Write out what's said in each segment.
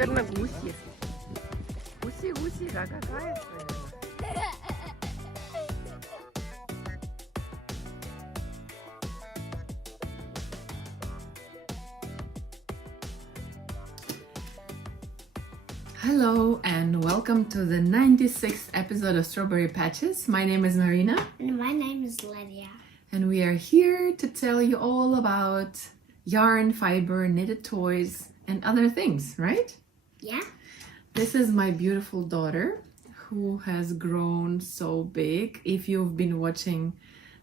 наверное, гуси. Гуси, какая. Hello and welcome to the 96th episode of Strawberry Patches. My name is Marina. And my name is Lidia. And we are here to tell you all about yarn, fiber, knitted toys, and other things, right? Yeah. This is my beautiful daughter who has grown so big. If you've been watching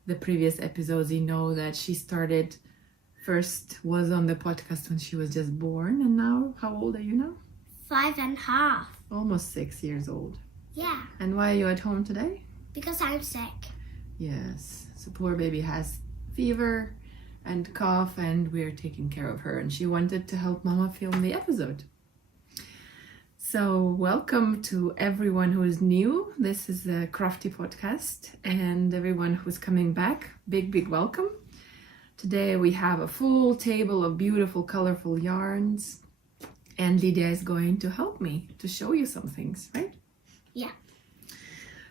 the previous episodes, you know that she started was on the podcast when she was just born. And now, how old are you now? 5.5. Almost 6 years old. Yeah. And why are you at home today? Because I'm sick. Yes, so poor baby has fever and cough and we're taking care of her, and she wanted to help Mama film the episode. So welcome to everyone who is new. This is a crafty podcast, and everyone who's coming back, big welcome. Today we have a full table of beautiful colorful yarns, and Lidia is going to help me to show you some things, right? Yeah.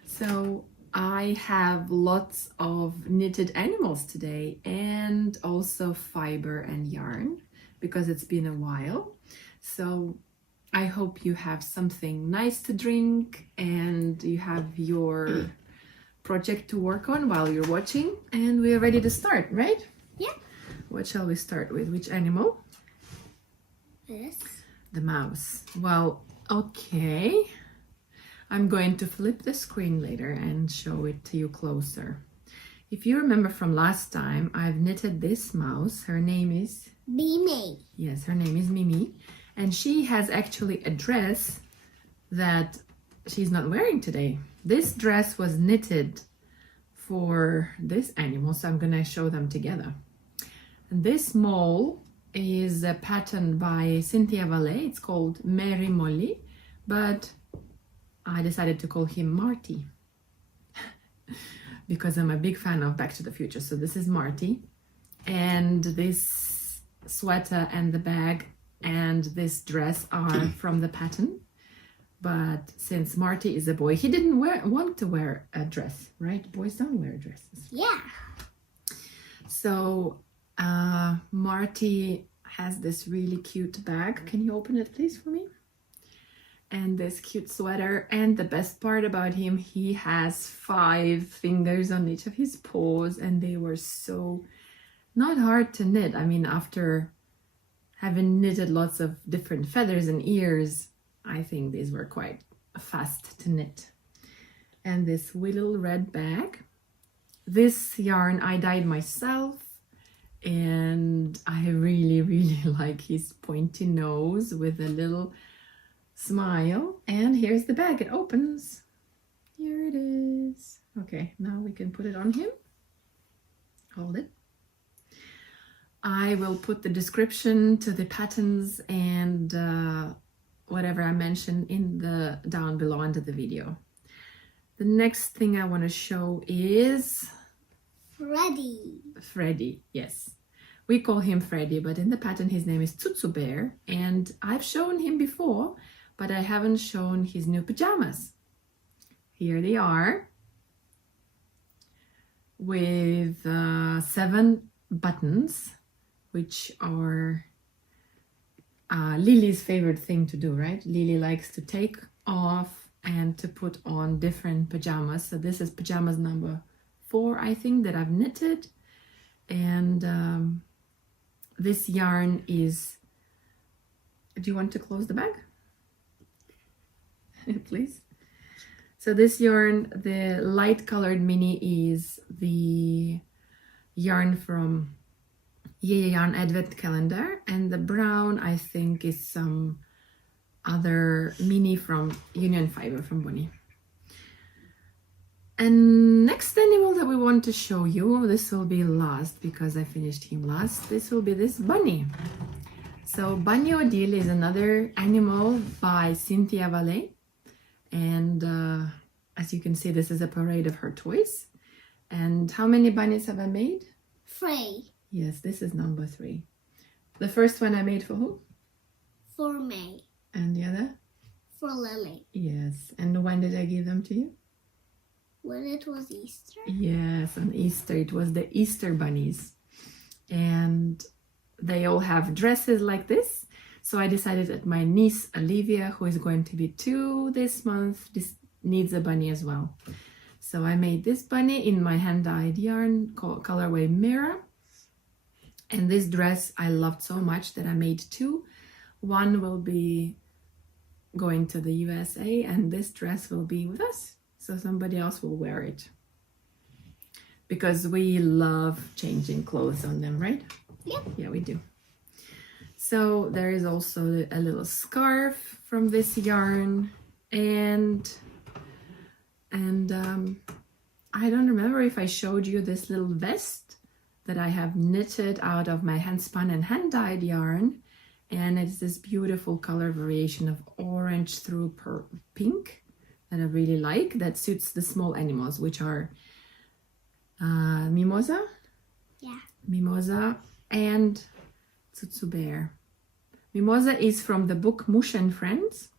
So I have lots of knitted animals today and also fiber and yarn because it's been a while. So I hope you have something nice to drink and you have your project to work on while you're watching, and we are ready to start, right? Yeah. What shall we start with? Which animal? This. The mouse. Well, okay. I'm going to flip the screen later and show it to you closer. If you remember from last time, I've knitted this mouse. Her name is... Mimi. Yes, her name is Mimi. And she has actually a dress that she's not wearing today. This dress was knitted for this animal, so I'm gonna show them together. And this mole is a pattern by Cynthia Valet. It's called Mary Molly, but I decided to call him Marty because I'm a big fan of Back to the Future. So this is Marty, and this sweater and the bag and this dress are from the pattern. But since Marty is a boy, he didn't want to wear a dress, right? Boys don't wear dresses. Yeah. So Marty has this really cute bag. Can you open it please for me? And this cute sweater, and the best part about him, he has 5 fingers on each of his paws, and they were so not hard to knit. I mean, after having knitted lots of different feathers and ears, I think these were quite fast to knit. And this wee little red bag. This yarn I dyed myself, and I really like his pointy nose with a little smile. And here's the bag. It opens. Here it is. Okay, now we can put it on him. Hold it. I will put the description to the patterns and whatever I mentioned in the down below under the video. The next thing I want to show is Freddy, yes. We call him Freddy, but in the pattern his name is Tsutsu Bear, and I've shown him before, but I haven't shown his new pajamas. Here they are with 7 buttons, which are Lily's favorite thing to do, right? Lily likes to take off and to put on different pajamas. So this is pajamas number 4, I think, that I've knitted. And this yarn is... Do you want to close the bag? Please. So this yarn, the light colored mini, is the yarn from Yarn Advent Calendar, and the brown I think is some other mini from Union Fiber from Bonnie. And next animal that we want to show you, this will be last because I finished him last, this will be this bunny. So Bunny Odile is another animal by Cynthia Valet, and as you can see, this is a parade of her toys. And how many bunnies have I made? 3. Yes, this is number 3. The first one I made for who? For me. And the other? For Lily. Yes. And when did I give them to you? When it was Easter. Yes, on Easter. It was the Easter bunnies. And they all have dresses like this. So I decided that my niece, Olivia, who is going to be 2 this month, needs a bunny as well. So I made this bunny in my hand-dyed yarn colorway Mirror. And this dress I loved so much that I made 2. One will be going to the USA and this dress will be with us. So somebody else will wear it. Because we love changing clothes on them, right? Yeah. Yeah, we do. So there is also a little scarf from this yarn. And I don't remember if I showed you this little vest that I have knitted out of my hand spun and hand dyed yarn. And it's this beautiful color variation of orange through pink that I really like, that suits the small animals, which are Mimosa. Yeah. Mimosa and Tsutsubear. Mimosa is from the book Mush and Friends.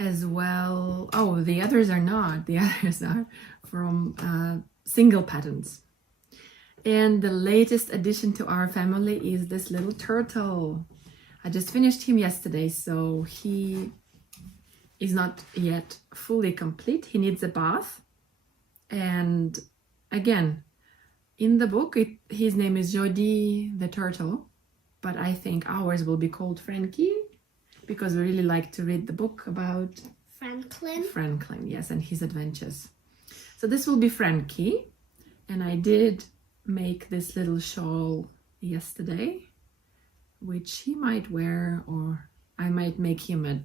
As well, oh, the others are not. The others are from Single Patterns. And the latest addition to our family is this little turtle. I just finished him yesterday, so he is not yet fully complete. He needs a bath. And again, in the book, his name is Jody the turtle, but I think ours will be called Frankie because we really like to read the book about Franklin, yes, and his adventures. So this will be Frankie, and I did make this little shawl yesterday, which he might wear, or I might make him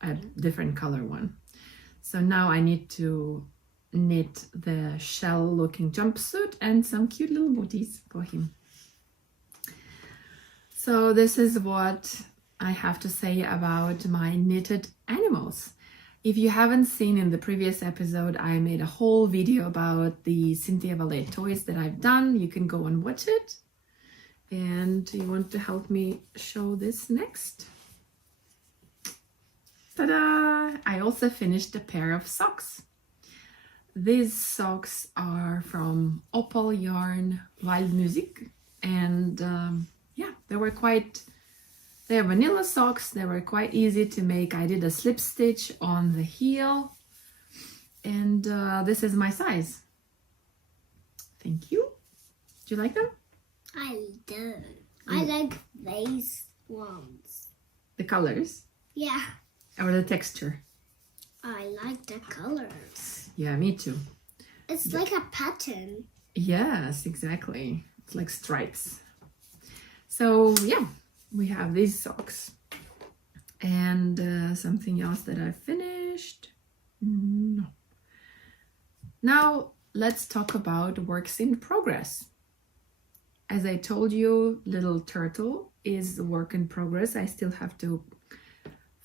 a different color one. So now I need to knit the shell looking jumpsuit and some cute little booties for him. So this is what I have to say about my knitted animals. If you haven't seen in the previous episode, I made a whole video about the Cynthia Valet toys that I've done. You can go and watch it. And you want to help me show this next? Ta-da! I also finished a pair of socks. These socks are from Opal Yarn Wild Music. And yeah, they're vanilla socks. They were quite easy to make. I did a slip stitch on the heel. And this is my size. Thank you. Do you like them? I do. I like these ones. The colors? Yeah. Or the texture? I like the colors. Yeah, me too. It's like a pattern. Yes, exactly. It's like stripes. So yeah, we have these socks. And something else that I finished. No. Now let's talk about works in progress. As I told you, little turtle is a work in progress. I still have to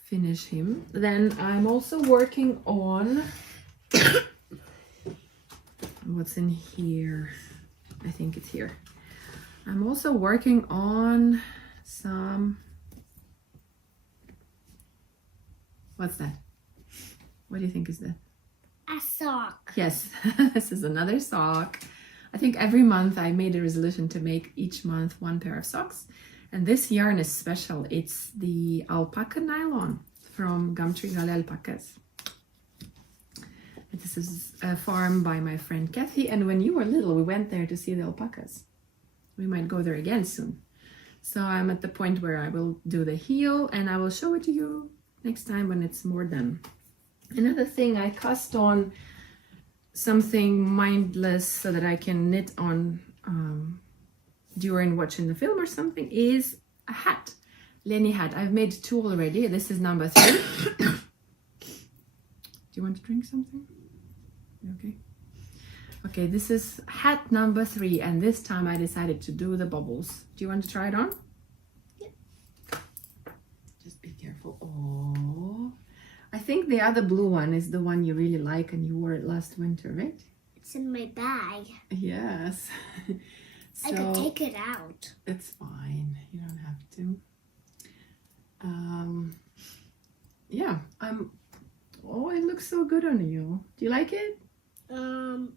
finish him. Then I'm also working on what's in here. I think it's here. I'm also working on some, what's that? What do you think is that? A sock. Yes, this is another sock. I think every month I made a resolution to make each month 1 pair of socks. And this yarn is special. It's the alpaca nylon from Gumtree Valley Alpacas. This is a farm by my friend Kathy. And when you were little, we went there to see the alpacas. We might go there again soon. So I'm at the point where I will do the heel and I will show it to you next time when it's more done. Another thing, I cast on something mindless so that I can knit on during watching the film or something, is a hat. Lenny hat. I've made 2 already. This is number 3. Do you want to drink something? Okay. Okay, this is hat number 3, and this time I decided to do the bubbles. Do you want to try it on? Yeah. Just be careful. Oh, I think the other blue one is the one you really like and you wore it last winter, right? It's in my bag. Yes. So, I could take it out. it's fine. You don't have to. Yeah, oh, it looks so good on you. Do you like it?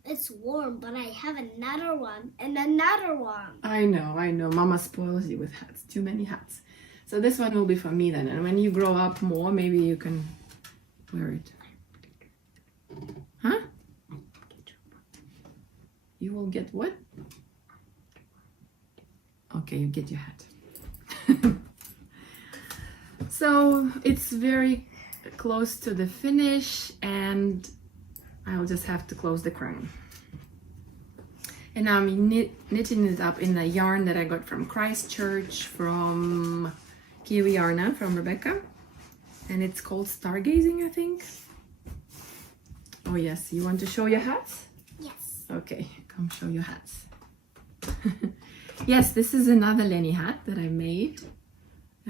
It's warm, but I have another one and another one. I know. Mama spoils you with hats. Too many hats. So this one will be for me then. And when you grow up more, maybe you can wear it. Huh? You will get what? Okay, you get your hat. So it's very close to the finish, and I'll just have to close the crown. And I'm knitting it up in the yarn that I got from Christchurch, from Kiwi Yarna, from Rebecca. And it's called Stargazing, I think. Oh yes, you want to show your hats? Yes. Okay, come show your hats. Yes, this is another Lenny hat that I made.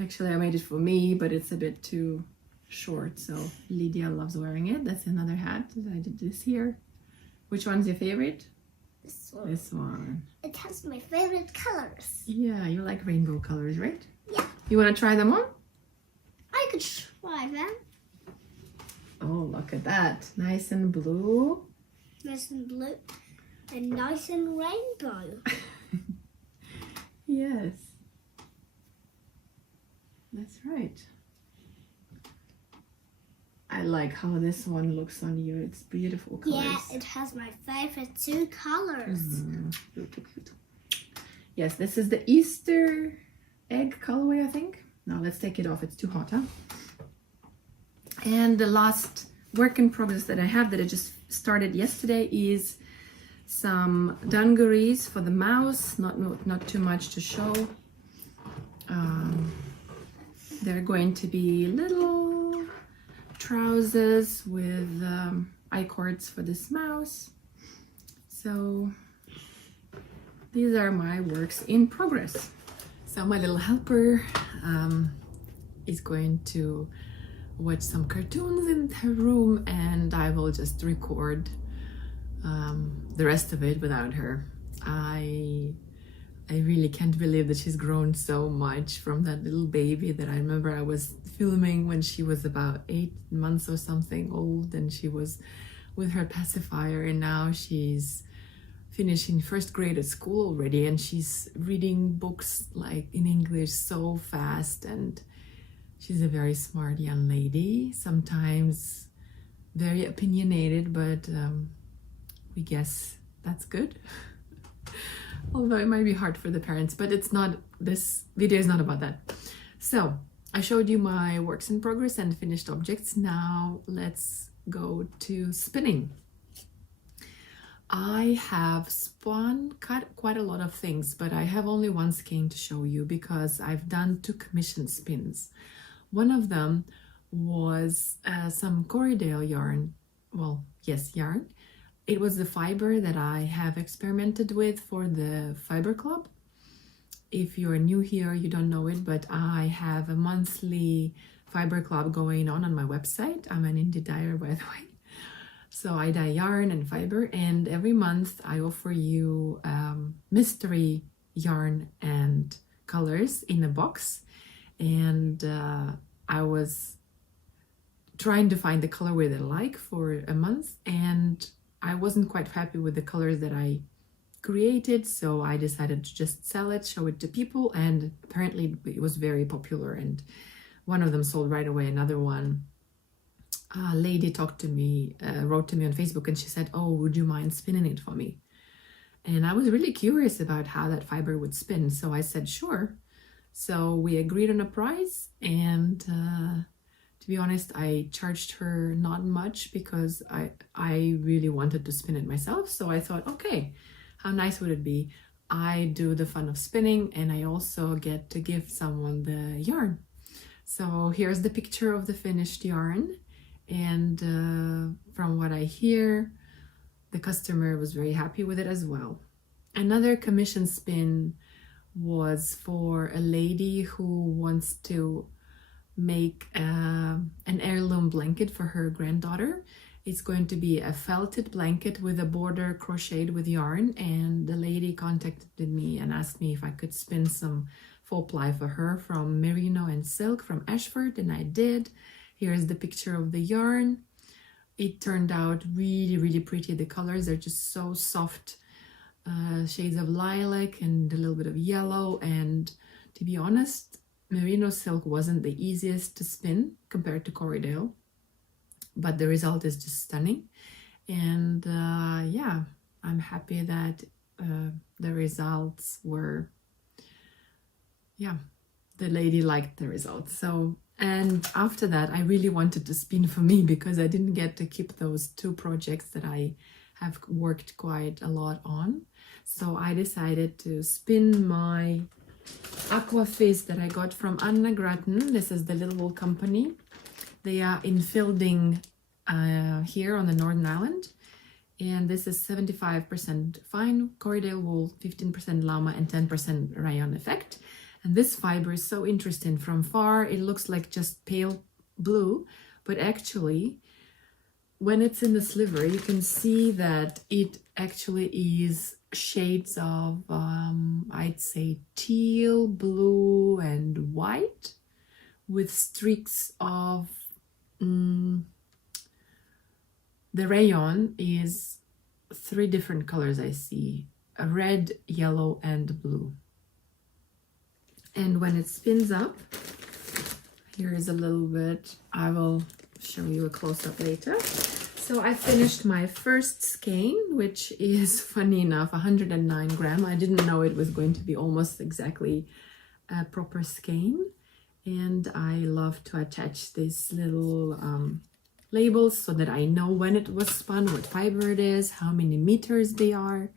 Actually, I made it for me, but it's a bit too short, so Lidia loves wearing it. That's another hat that I did this year. Which one's your favorite? This one. This one. It has my favorite colors. Yeah, you like rainbow colors, right? Yeah. You want to try them on? I could try them. Oh, look at that. Nice and blue. Nice and blue. And nice and rainbow. Yes. That's right. I like how this one looks on you. It's beautiful colors. Yeah, it has my favorite two colors. Cute. Yes, this is the Easter egg colorway, I think. Now let's take it off. It's too hot, huh? And the last work in progress that I have that I just started yesterday is some dungarees for the mouse. Not too much to show. They're going to be little trousers with eye cords for this mouse. So these are my works in progress. So my little helper is going to watch some cartoons in her room, and I will just record the rest of it without her. I really can't believe that she's grown so much from that little baby that I remember I was filming when she was about 8 months or something old, and she was with her pacifier, and now she's finishing first grade at school already, and she's reading books like in English so fast, and she's a very smart young lady, sometimes very opinionated, but we guess that's good. Although it might be hard for the parents, but it's not, this video is not about that. So I showed you my works in progress and finished objects. Now let's go to spinning. I have spun quite a lot of things, but I have only one skein to show you because I've done 2 commission spins. One of them was some Corriedale yarn. Well, yes, yarn. It was the fiber that I have experimented with for the Fibre Club. If you're new here, you don't know it, but I have a monthly Fibre Club going on my website. I'm an indie dyer, by the way. So I dye yarn and fiber, and every month I offer you mystery yarn and colors in a box. And I was trying to find the colorway that I like for a month, and I wasn't quite happy with the colors that I created, so I decided to just sell it, show it to people, and apparently it was very popular, and one of them sold right away. Another one, a lady talked to me, wrote to me on Facebook, and she said, oh, would you mind spinning it for me? And I was really curious about how that fiber would spin, so I said sure. So we agreed on a price, and to be honest, I charged her not much because I really wanted to spin it myself. So I thought, okay, how nice would it be? I do the fun of spinning, and I also get to give someone the yarn. So here's the picture of the finished yarn. And from what I hear, the customer was very happy with it as well. Another commission spin was for a lady who wants to make an heirloom blanket for her granddaughter. It's going to be a felted blanket with a border crocheted with yarn, and the lady contacted me and asked me if I could spin some faux ply for her from Merino and Silk from Ashford, and I did. Here's the picture of the yarn. It turned out really pretty. The colors are just so soft, shades of lilac and a little bit of yellow, and to be honest, Merino silk wasn't the easiest to spin compared to Corriedale, but the result is just stunning. And yeah, I'm happy that the results were, yeah, the lady liked the results. So, and after that, I really wanted to spin for me because I didn't get to keep those 2 projects that I have worked quite a lot on. So I decided to spin my Aqua Fizz that I got from Anna Grattan. This is the little wool company. They are in Fielding here on the Northern Island. And this is 75% fine Corriedale wool, 15% llama and 10% rayon effect. And this fiber is so interesting. From far, it looks like just pale blue, but actually, when it's in the sliver, you can see that it actually is shades of, I'd say, teal, blue, and white, with streaks of, the rayon is 3 different colors I see, a red, yellow, and blue. And when it spins up, here is a little bit, I will show you a close-up later. So I finished my first skein, which is, funny enough, 109 gram. I didn't know it was going to be almost exactly a proper skein. And I love to attach these little labels so that I know when it was spun, what fiber it is, how many meters they are,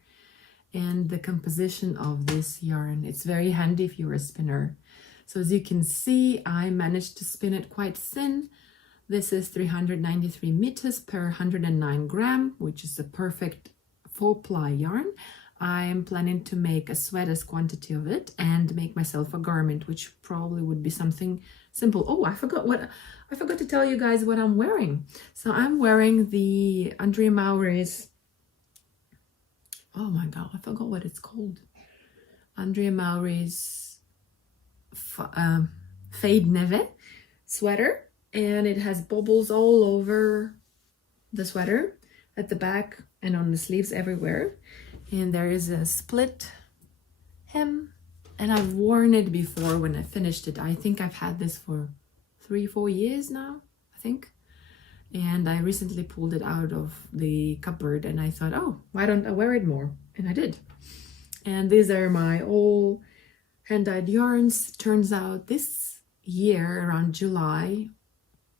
and the composition of this yarn. It's very handy if you're a spinner. So as you can see, I managed to spin it quite thin. This is 393 meters per 109 gram, which is a perfect faux ply yarn. I'm planning to make a sweater's quantity of it and make myself a garment, which probably would be something simple. Oh, I forgot to tell you guys what I'm wearing. So I'm wearing the Andrea Maury's, oh my god, I forgot what it's called. Andrea Maury's Fade Neve sweater, and it has bubbles all over the sweater, at the back and on the sleeves everywhere. And there is a split hem, and I've worn it before when I finished it. I think I've had this for 3-4 years now, I think. And I recently pulled it out of the cupboard and I thought, oh, why don't I wear it more? And I did. And these are my all hand-dyed yarns. Turns out this year, around July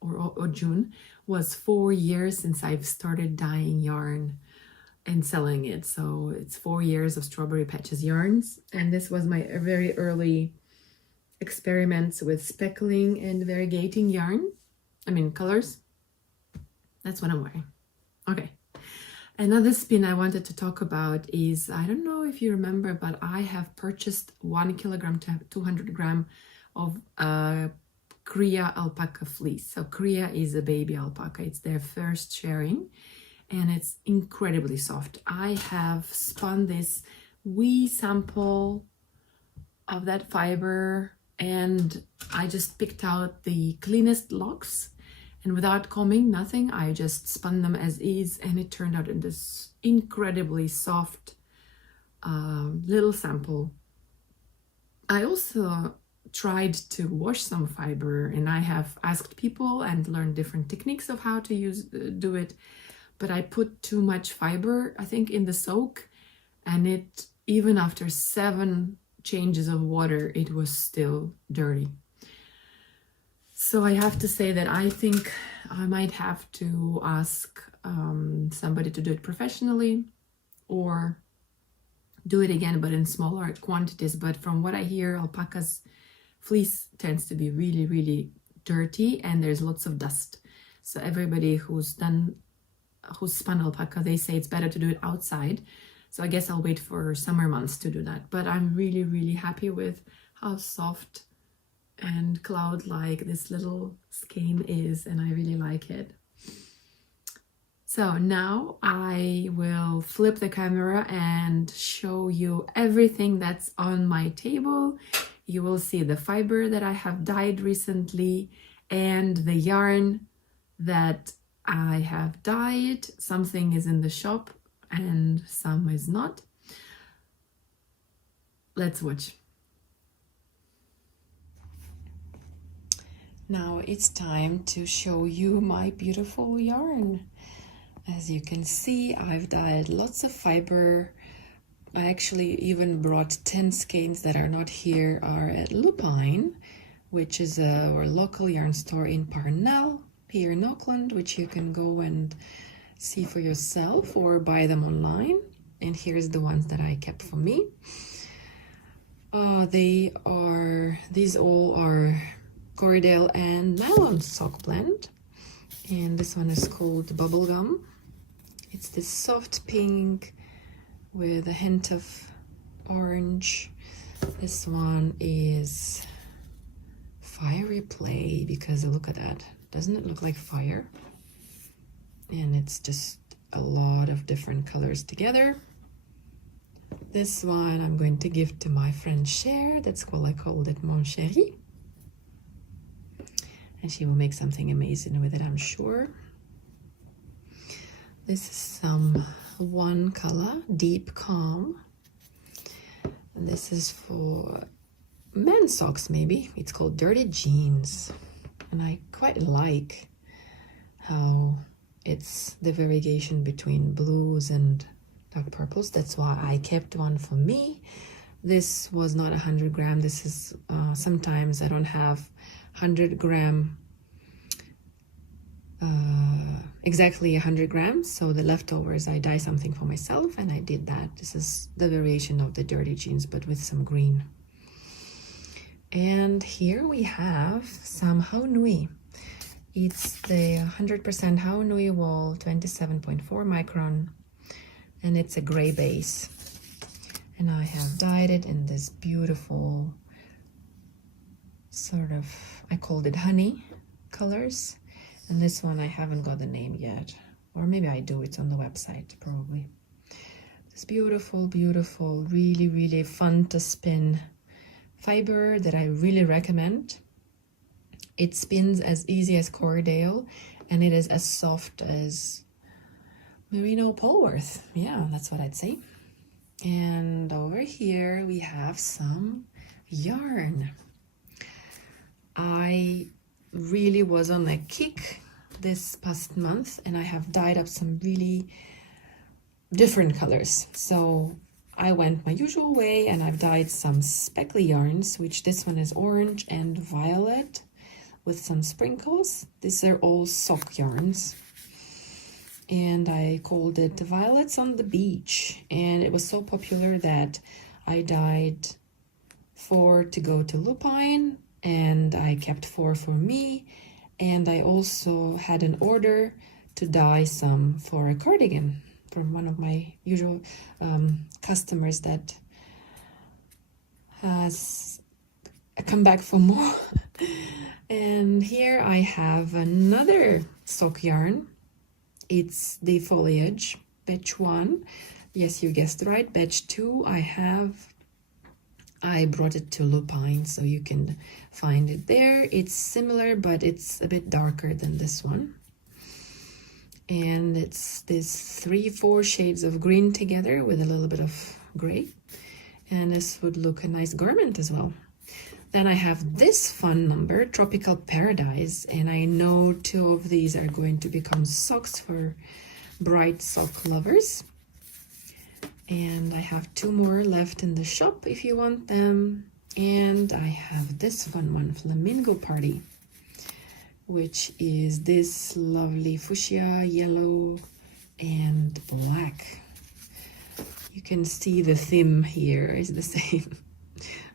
or June, was 4 years since I've started dyeing yarn and selling it. So it's 4 years of Strawberry Patches yarns. And this was my very early experiments with speckling and variegating yarn. Colors. That's what I'm wearing. Okay. Another spin I wanted to talk about is, I don't know if you remember, but I have purchased 1 kilogram to 200 gram of Cria alpaca fleece. So Cria is a baby alpaca. It's their first sharing, and it's incredibly soft. I have spun this wee sample of that fiber, and I just picked out the cleanest locks, and without combing, nothing, I just spun them as is, and it turned out in this incredibly soft little sample. I also tried to wash some fiber, and I have asked people and learned different techniques of how to do it, but I put too much fiber, I think, in the soak, and it, even after 7 changes of water, it was still dirty. So I have to say that I think I might have to ask somebody to do it professionally, or do it again but in smaller quantities. But from what I hear, alpaca's fleece tends to be really, really dirty, and there's lots of dust. So everybody who's spun alpaca, they say it's better to do it outside. So I guess I'll wait for summer months to do that. But I'm really, really happy with how soft and cloud-like this little skein is, and I really like it. So now I will flip the camera and show you everything that's on my table you will see the fiber that I have dyed recently and the yarn that I have dyed. Something is in the shop and some is not. Let's watch. Now it's time to show you my beautiful yarn. As you can see, I've dyed lots of fiber. I actually even brought 10 skeins that are not here, are at Lupine, which is our local yarn store in Parnell, here in Auckland, which you can go and see for yourself or buy them online. And here's the ones that I kept for me. These all are Corriedale and nylon sock blend, and this one is called Bubblegum. It's this soft pink with a hint of orange. This one is Fiery Play, because look at that, doesn't it look like fire? And it's just a lot of different colors together. This one I'm going to give to my friend Cher. That's why I called it Mon Chéri. And she will make something amazing with it, I'm sure. This is some one color, Deep Calm. And this is for men's socks, maybe. It's called Dirty Jeans. And I quite like how it's the variegation between blues and dark purples. That's why I kept one for me. This was not 100 gram. This is sometimes I don't have 100 gram, exactly 100 grams. So the leftovers, I dye something for myself, and I did that. This is the variation of the Dirty Jeans, but with some green. And here we have some Hau Nui. It's the 100% Hau Nui wool, 27.4 micron, and it's a gray base. And I have dyed it in this beautiful sort of, I called it honey colors. And this one I haven't got the name yet, or maybe I do, it's on the website probably. This beautiful, beautiful, really, really fun to spin fiber that I really recommend. It spins as easy as Corriedale, and it is as soft as Merino Polworth. Yeah, that's what I'd say. And over here we have some yarn. I really was on a kick this past month, and I have dyed up some really different colors. So I went my usual way, and I've dyed some speckly yarns, which this one is orange and violet with some sprinkles. These are all sock yarns. And I called it Violets on the Beach. And it was so popular that I dyed 4 to go to Lupine, and I kept 4 for me. And I also had an order to dye some for a cardigan from one of my usual customers that has come back for more. And here I have another sock yarn. It's the Foliage, batch 1. Yes, you guessed right, batch 2 I brought it to Lupine, so you can find it there. It's similar, but it's a bit darker than this one. And it's this 3-4 shades of green together with a little bit of gray. And this would look a nice garment as well. Then I have this fun number, Tropical Paradise, and I know 2 of these are going to become socks for bright sock lovers. And I have 2 more left in the shop if you want them. And I have this fun one, Flamingo Party, which is this lovely fuchsia, yellow, and black. You can see the theme here is the same.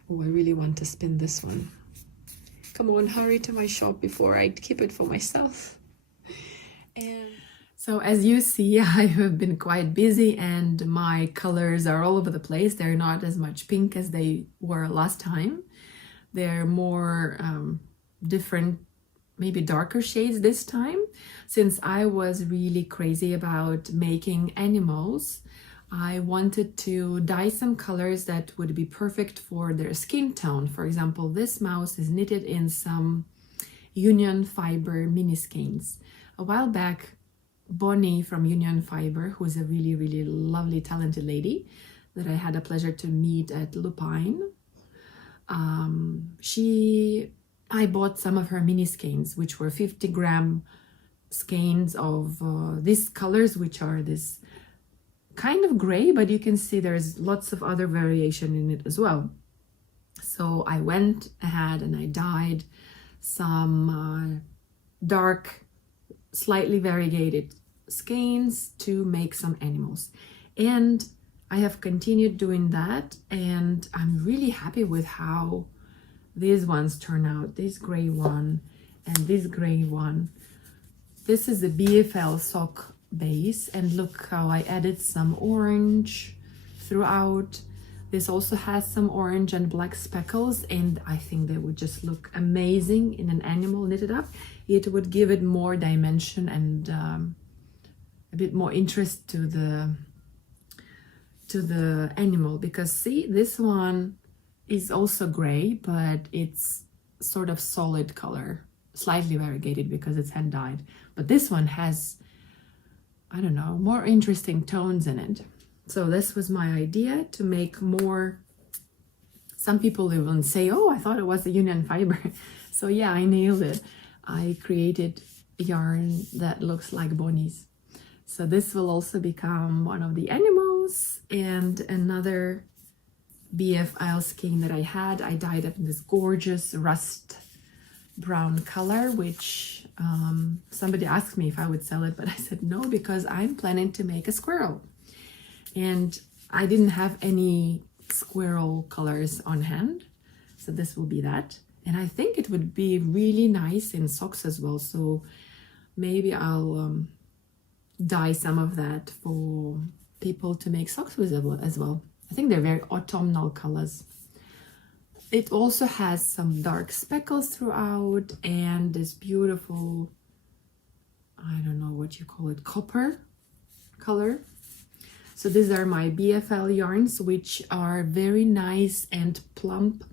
Oh, I really want to spin this one. Come on, hurry to my shop before I keep it for myself. And so as you see, I have been quite busy and my colors are all over the place. They're not as much pink as they were last time. They're more different, maybe darker shades this time. Since I was really crazy about making animals, I wanted to dye some colors that would be perfect for their skin tone. For example, this mouse is knitted in some Union Fiber mini skeins. A while back, Bonnie from Union Fiber, who is a really, really lovely, talented lady that I had a pleasure to meet at Lupine, I bought some of her mini skeins, which were 50-gram skeins of these colors, which are this kind of gray, but you can see there's lots of other variation in it as well. So I went ahead and I dyed some dark, slightly variegated skeins to make some animals. And I have continued doing that, and I'm really happy with how these ones turn out. This gray one and this gray one. This is a BFL sock base, and look how I added some orange throughout. This also has some orange and black speckles, and I think they would just look amazing in an animal knitted up. It would give it more dimension and a bit more interest to the animal, because see, this one is also gray, but it's sort of solid color, slightly variegated because it's hand dyed. But this one has, I don't know, more interesting tones in it. So this was my idea, to make more. Some people even say, oh, I thought it was a Union Fiber. So yeah, I nailed it. I created yarn that looks like Bonnie's. So this will also become one of the animals. And another BFL skein that I had, I dyed it in this gorgeous rust brown color, which somebody asked me if I would sell it, but I said no, because I'm planning to make a squirrel. And I didn't have any squirrel colors on hand, so this will be that. And I think it would be really nice in socks as well, so maybe I'll dye some of that for people to make socks with as well. I think they're very autumnal colors. It also has some dark speckles throughout, and this beautiful, I don't know what you call it, copper color. So these are my BFL yarns, which are very nice and plump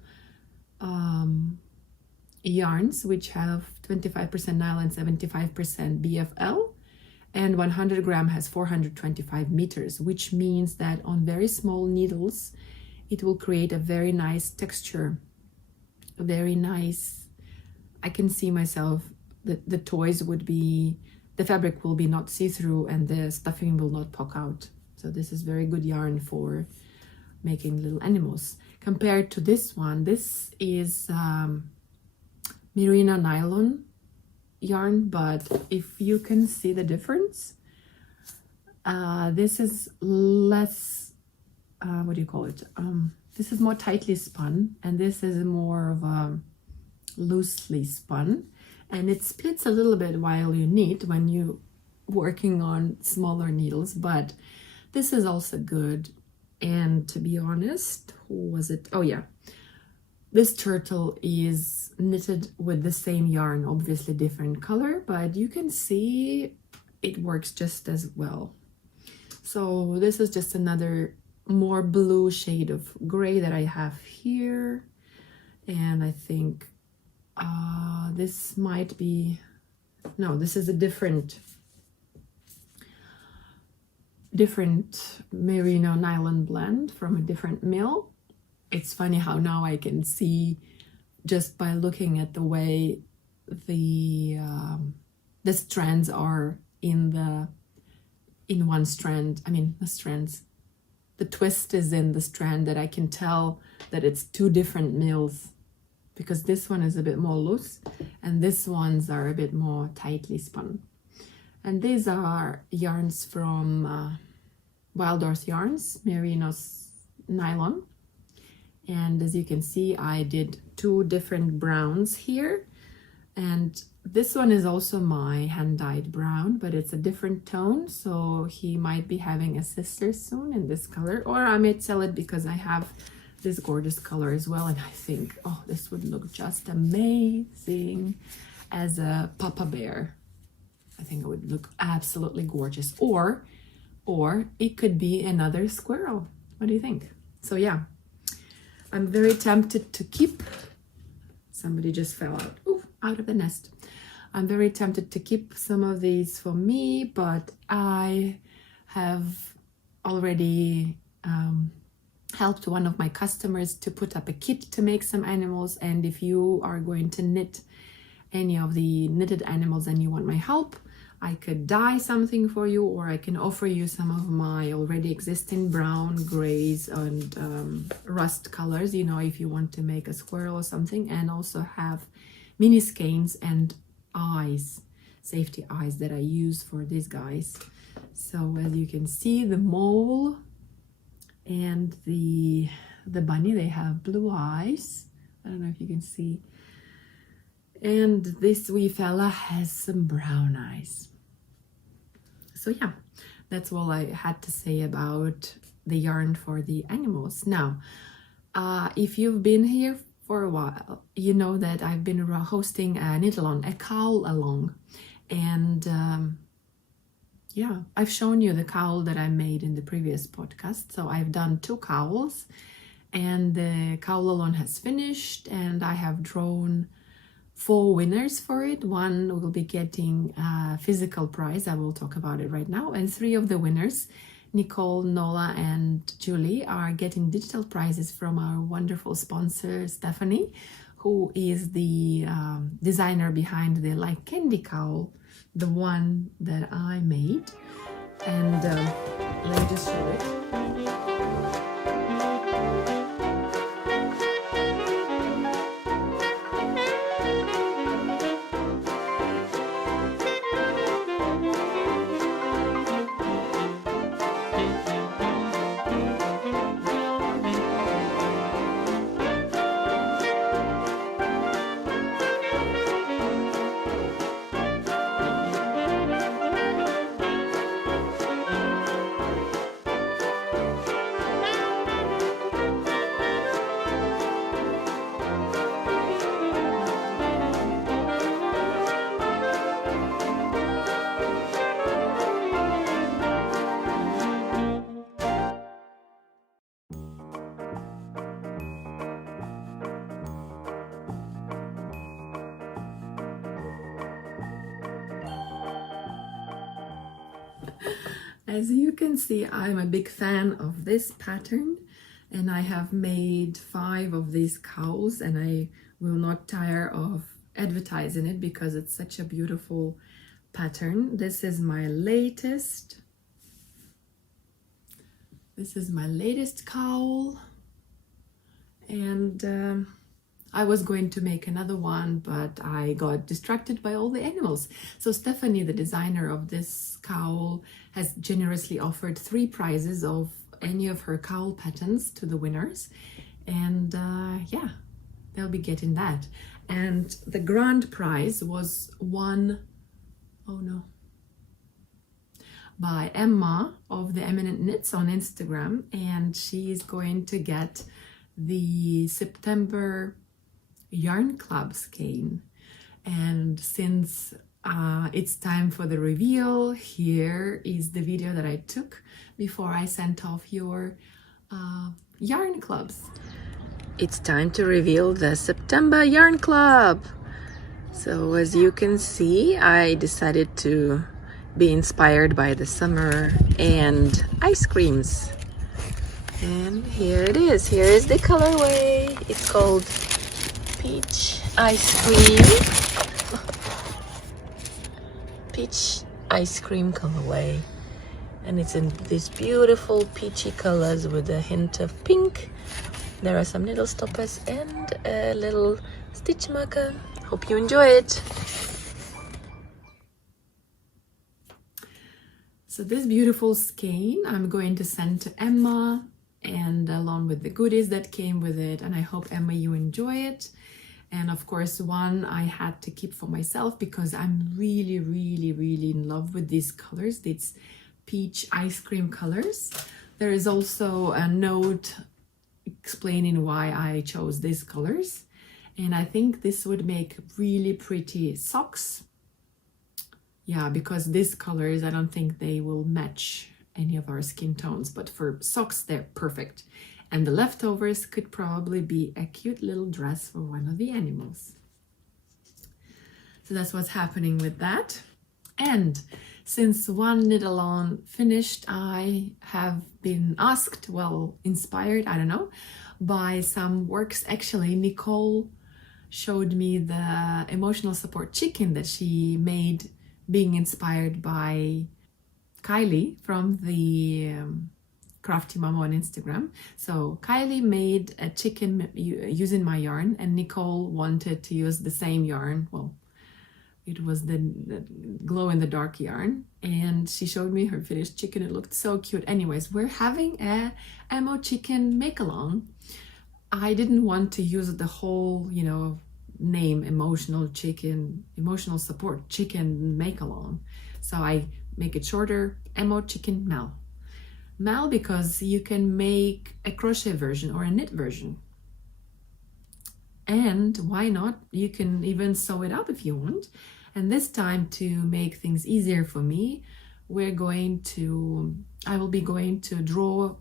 yarns, which have 25% nylon, 75% BFL, and 100 gram has 425 meters, which means that on very small needles, it will create a very nice texture, very nice. I can see myself, the toys would be, the fabric will be not see-through and the stuffing will not poke out. So this is very good yarn for making little animals. Compared to this one, this is merino nylon yarn, but if you can see the difference, this is less, what do you call it? This is more tightly spun, and this is more of a loosely spun, and it splits a little bit while you knit when you're working on smaller needles, but this is also good. And to be honest, who was it? Oh yeah, this turtle is knitted with the same yarn, obviously different color, but you can see it works just as well. So this is just another more blue shade of gray that I have here, and I think this might be, no, this is a different merino nylon blend from a different mill. It's funny how now I can see, just by looking at the way the strands are in one strand. I mean, the twist is in the strand, that I can tell that it's two different mills, because this one is a bit more loose and this ones are a bit more tightly spun. And these are yarns from Wild Earth Yarns, Merino's nylon. And as you can see, I did two different browns here. And this one is also my hand-dyed brown, but it's a different tone. So he might be having a sister soon in this color. Or I might sell it because I have this gorgeous color as well. And I think, oh, this would look just amazing as a Papa Bear. I think it would look absolutely gorgeous. Or or it could be another squirrel. What do you think? So yeah, I'm very tempted to keep, somebody just fell out, ooh, out of the nest. I'm very tempted to keep some of these for me, but I have already helped one of my customers to put up a kit to make some animals, and if you are going to knit any of the knitted animals and you want my help, I could dye something for you, or I can offer you some of my already existing brown, grays, and rust colors, you know, if you want to make a squirrel or something, and also have mini skeins and eyes, safety eyes that I use for these guys. So as you can see, the mole and the bunny, they have blue eyes. I don't know if you can see. And this wee fella has some brown eyes. So yeah, that's all I had to say about the yarn for the animals. Now, if you've been here for a while, you know that I've been hosting a knit-along, a Cowl-along. And yeah, I've shown you the cowl that I made in the previous podcast. So I've done 2 cowls, and the Cowl-along has finished, and I have drawn 4 winners for it. One will be getting a physical prize. I will talk about it right now. And 3 of the winners, Nicole, Nola, and Julie, are getting digital prizes from our wonderful sponsor, Stephanie, who is the designer behind the Like Candy cowl, the one that I made. And let me just show it. As you can see, I'm a big fan of this pattern, and I have made 5 of these cowls, and I will not tire of advertising it because it's such a beautiful pattern. This is my latest cowl, and I was going to make another one, but I got distracted by all the animals. So Stephanie, the designer of this cowl, has generously offered 3 prizes of any of her cowl patterns to the winners. And yeah, they'll be getting that. And the grand prize was won, oh no, by Emma of the Eminent Knits on Instagram. And she's going to get the September Yarn Club skein. And since it's time for the reveal, here is the video that I took before I sent off your yarn clubs. It's time to reveal the September Yarn Club. So as you can see, I decided to be inspired by the summer and ice creams. And here it is. Here is the colorway. It's called Peach Ice Cream. Peach Ice Cream colorway. And it's in these beautiful peachy colors with a hint of pink. There are some needle stoppers and a little stitch marker. Hope you enjoy it. So this beautiful skein I'm going to send to Emma, and along with the goodies that came with it, and I hope, Emma, you enjoy it. And of course, one I had to keep for myself because I'm really in love with these colors. It's peach ice cream colors. There is also a note explaining why I chose these colors, and I think this would make really pretty socks. Yeah, because these colors, I don't think they will match any of our skin tones, but for socks, they're perfect. And the leftovers could probably be a cute little dress for one of the animals. So that's what's happening with that. And since one knit along finished, I have been asked, well, inspired, I don't know, by some works. Actually, Nicole showed me the emotional support chicken that she made, being inspired by Kylie from the Crafty Mama on Instagram. So Kylie made a chicken using my yarn, and Nicole wanted to use the same yarn. Well, it was the glow-in-the-dark yarn, and she showed me her finished chicken. It looked so cute. Anyways, we're having a Emo chicken make-along. I didn't want to use the whole, you know, name emotional support chicken make-along. So I make it shorter, Emo chicken Mal. Mal because you can make a crochet version or a knit version. And why not? You can even sew it up if you want. And this time, to make things easier for me, I will be going to draw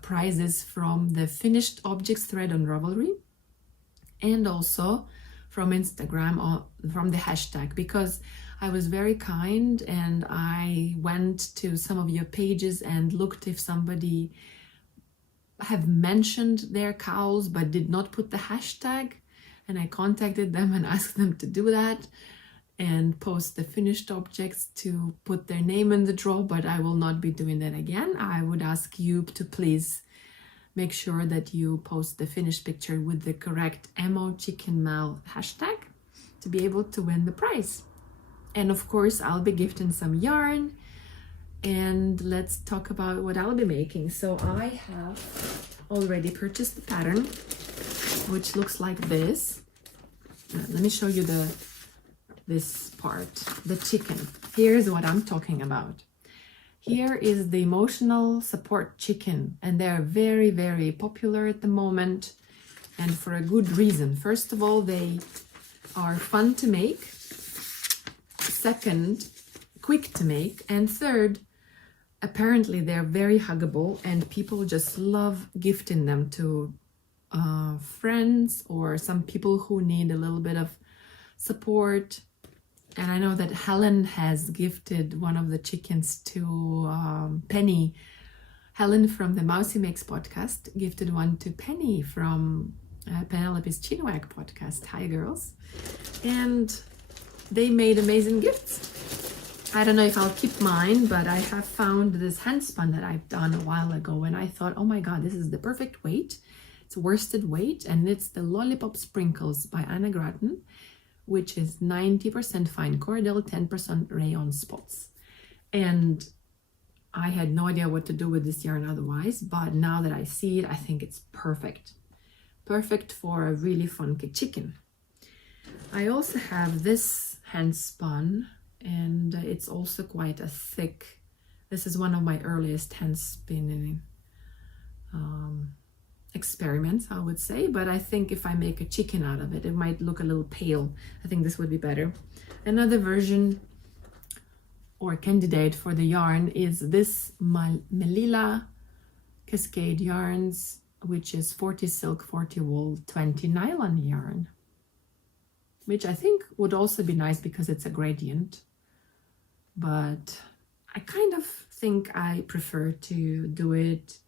prizes from the finished objects thread on Ravelry, and also from Instagram, or from the hashtag, because I was very kind and I went to some of your pages and looked if somebody have mentioned their cowls but did not put the hashtag, and I contacted them and asked them to do that and post the finished objects to put their name in the draw, but I will not be doing that again. I would ask you to please make sure that you post the finished picture with the correct Emo Chicken Mal hashtag to be able to win the prize. And of course, I'll be gifting some yarn, and let's talk about what I'll be making. So I have already purchased the pattern, which looks like this. Let me show you this part, the chicken. Here's what I'm talking about. Here is the emotional support chicken, and they're very, very popular at the moment, and for a good reason. First of all, they are fun to make. Second, quick to make. And third, apparently they're very huggable, and people just love gifting them to friends or some people who need a little bit of support. And I know that Helen has gifted one of the chickens to Penny. Helen from the Mousie Makes podcast gifted one to Penny from Penelope's Chinwag podcast. Hi, girls. And they made amazing gifts. I don't know if I'll keep mine, but I have found this handspun that I've done a while ago, and I thought, oh my god, this is the perfect weight. It's worsted weight, and it's the Lollipop Sprinkles by Anna Grattan, which is 90% fine cordel, 10% rayon spots. And I had no idea what to do with this yarn otherwise, but now that I see it, I think it's perfect. Perfect for a really funky chicken. I also have this hand spun, and it's also quite a thick. This is one of my earliest hand spinning experiments, I would say, but I think if I make a chicken out of it, it might look a little pale. I think this would be better. Another version or candidate for the yarn is this Melilla Cascade Yarns, which is 40 silk, 40 wool, 20 nylon yarn, which I think would also be nice because it's a gradient, but I kind of think I prefer to do it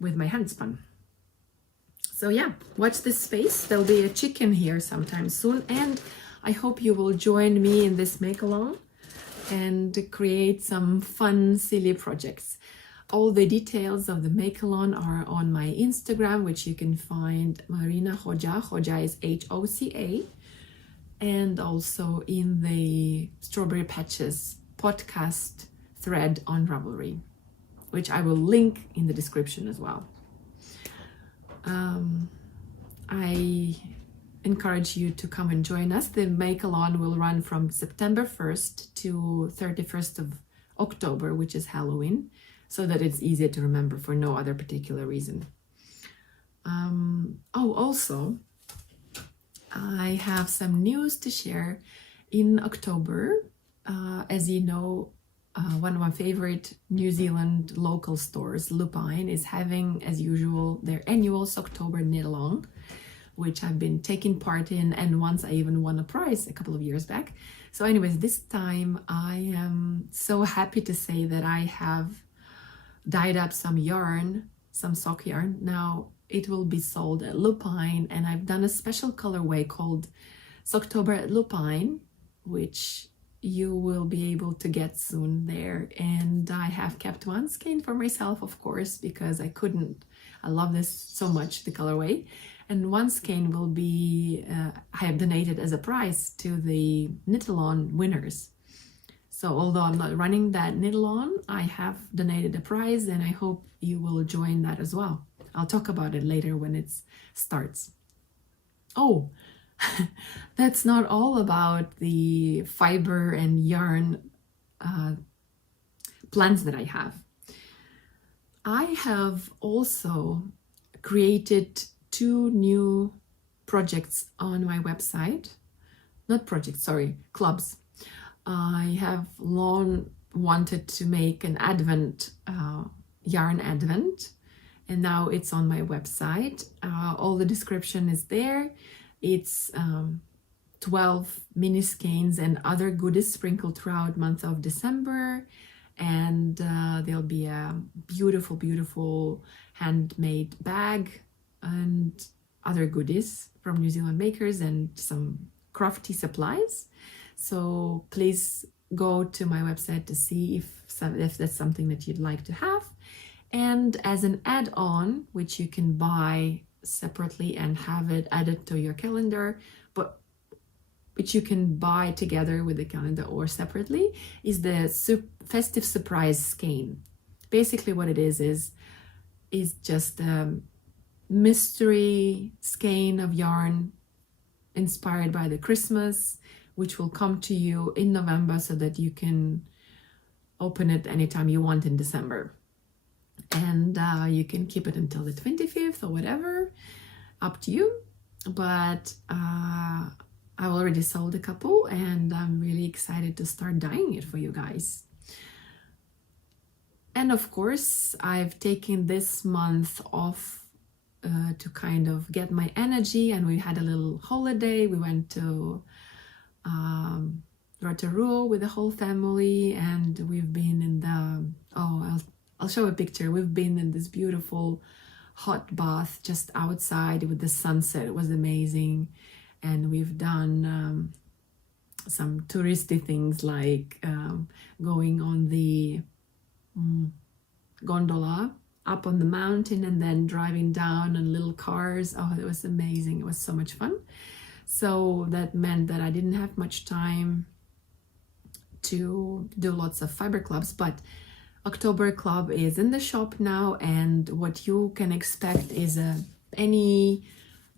with my hand spun. So yeah, watch this space. There'll be a chicken here sometime soon, and I hope you will join me in this make-along and create some fun, silly projects. All the details of the make-along are on my Instagram, which you can find Marina Hoja. Hoja is H-O-C-A. And also in the Strawberry Patches podcast thread on Ravelry, which I will link in the description as well. I encourage you to come and join us. The make-along will run from September 1st to 31st of October, which is Halloween, so that it's easier to remember for no other particular reason. Also, I have some news to share. In October, as you know, one of my favorite New Zealand local stores, Lupine, is having, as usual, their annual October knit-along, which I've been taking part in, and once I even won a prize a couple of years back. So anyways, this time I am so happy to say that I have dyed up some yarn, some sock yarn. Now it will be sold at Lupine, and I've done a special colorway called October at Lupine, which you will be able to get soon there. And I have kept one skein for myself, of course, because I love this so much, the colorway. And one skein will be, I have donated as a prize to the knit-along winners. So although I'm not running that knit-along, I have donated a prize, and I hope you will join that as well. I'll talk about it later when it starts. Oh, that's not all about the fiber and yarn plans that I have. I have also created 2 new projects on my website. Not projects, sorry, clubs. I have long wanted to make an advent, yarn advent, and now it's on my website. All the description is there. It's 12 mini skeins and other goodies sprinkled throughout month of December, and there'll be a beautiful, beautiful handmade bag and other goodies from New Zealand makers and some crafty supplies. So please go to my website to see if that's something that you'd like to have. And as an add-on, which you can buy separately and have it added to your calendar, but which you can buy together with the calendar or separately, is the festive surprise skein. Basically what it is just a mystery skein of yarn inspired by the Christmas, which will come to you in November so that you can open it anytime you want in December. And you can keep it until the 25th or whatever, up to you. But I've already sold a couple, and I'm really excited to start dyeing it for you guys. And of course, I've taken this month off to kind of get my energy, and we had a little holiday. We went to Rotorua with the whole family, and we've been in the, I'll show a picture. We've been in this beautiful hot bath just outside with the sunset. It was amazing. And we've done some touristy things like going on the gondola up on the mountain and then driving down on little cars. Oh, it was amazing. It was so much fun. So that meant that I didn't have much time to do lots of fiber clubs, but October club is in the shop now, and what you can expect is any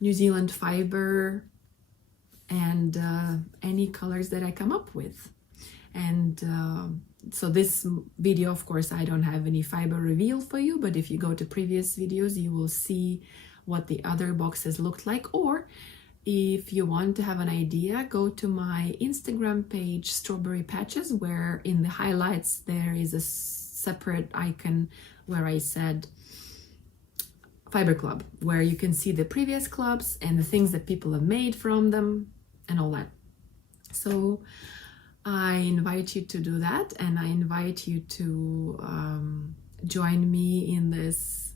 New Zealand fiber and any colors that I come up with. And so this video, of course, I don't have any fiber reveal for you, but if you go to previous videos, you will see what the other boxes looked like. Or if you want to have an idea, go to my Instagram page, Strawberry Patches, where in the highlights there is a separate icon where I said fiber club, where you can see the previous clubs and the things that people have made from them and all that. So I invite you to do that, and I invite you to join me in this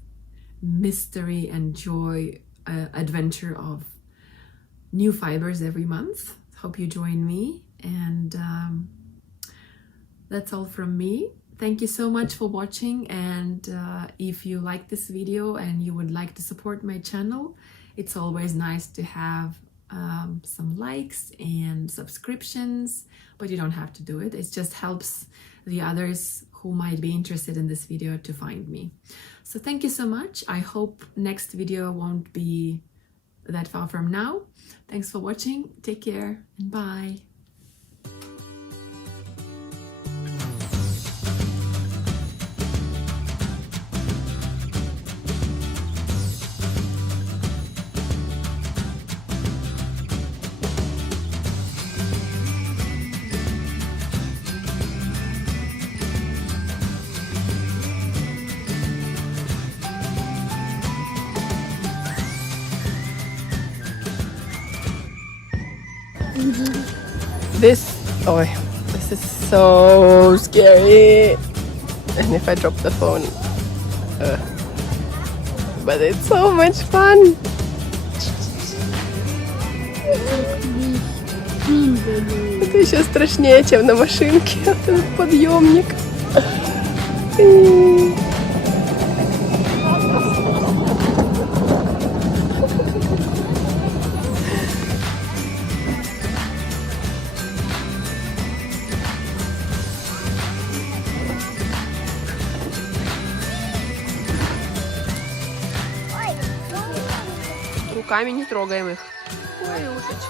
mystery and joy adventure of new fibers every month. Hope you join me, and that's all from me. Thank you so much for watching, and if you like this video and you would like to support my channel, it's always nice to have some likes and subscriptions, but you don't have to do it. It just helps the others who might be interested in this video to find me. So thank you so much. I hope next video won't be that far from now. Thanks for watching. Take care and bye. This is so scary. And if I drop the phone, but it's so much fun. Это еще страшнее, чем на машинке. Этот подъемник. Руками не трогаем их. Ой, уточки.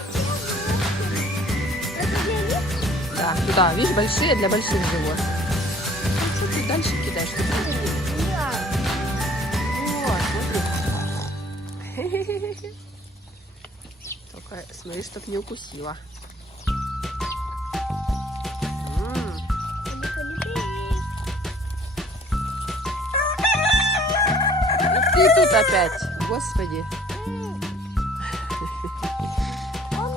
Да, туда, видишь, большие для больших живот. Ну, что ты дальше кидаешь? О, смотри. Только смотри, чтоб не укусила. И ты тут опять, господи.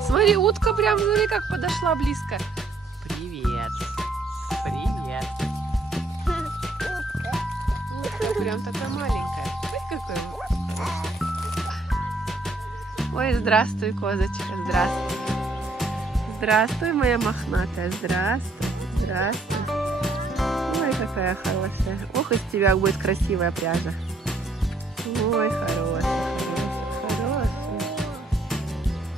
Смотри, утка прям, смотри, как подошла близко. Привет. Привет. Утка прям такая маленькая. Ой, какой. Ой, здравствуй, козочка, здравствуй. Здравствуй, моя мохнатая, здравствуй, здравствуй. Ой, какая хорошая. Ох, из тебя будет красивая пряжа. Ой, хорошая, хорошая, хорошая.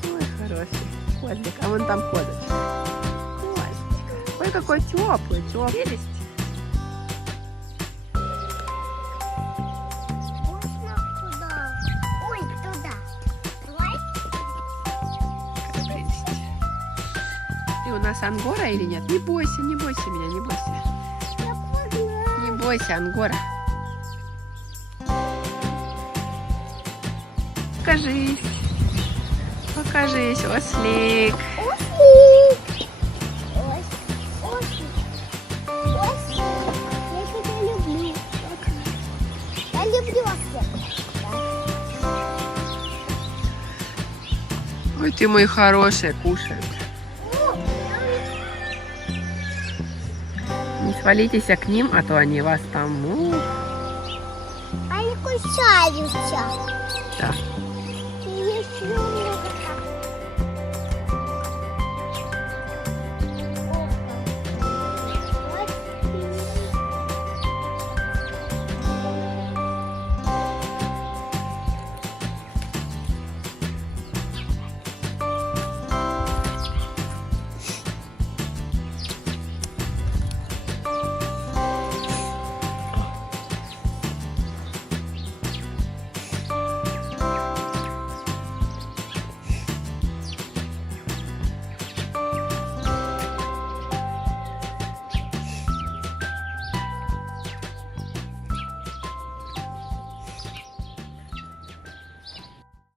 Ой, хороший. Хвостик, а вон там козочка. Хвостик. Ой, какой теплый, теплый. Прелесть. Ой, туда. Какая прелесть. Ты у нас ангора или нет? Не бойся, не бойся меня, не бойся. Не бойся, ангора. Покажись. Покажись, ослик. Ослик. Ослик. Ослик. Я тебя люблю. Я люблю ослик. Ой, ты мой хороший, кушай. Не свалитесь к ним, а то они вас там... Они кусаются. Да. Если у меня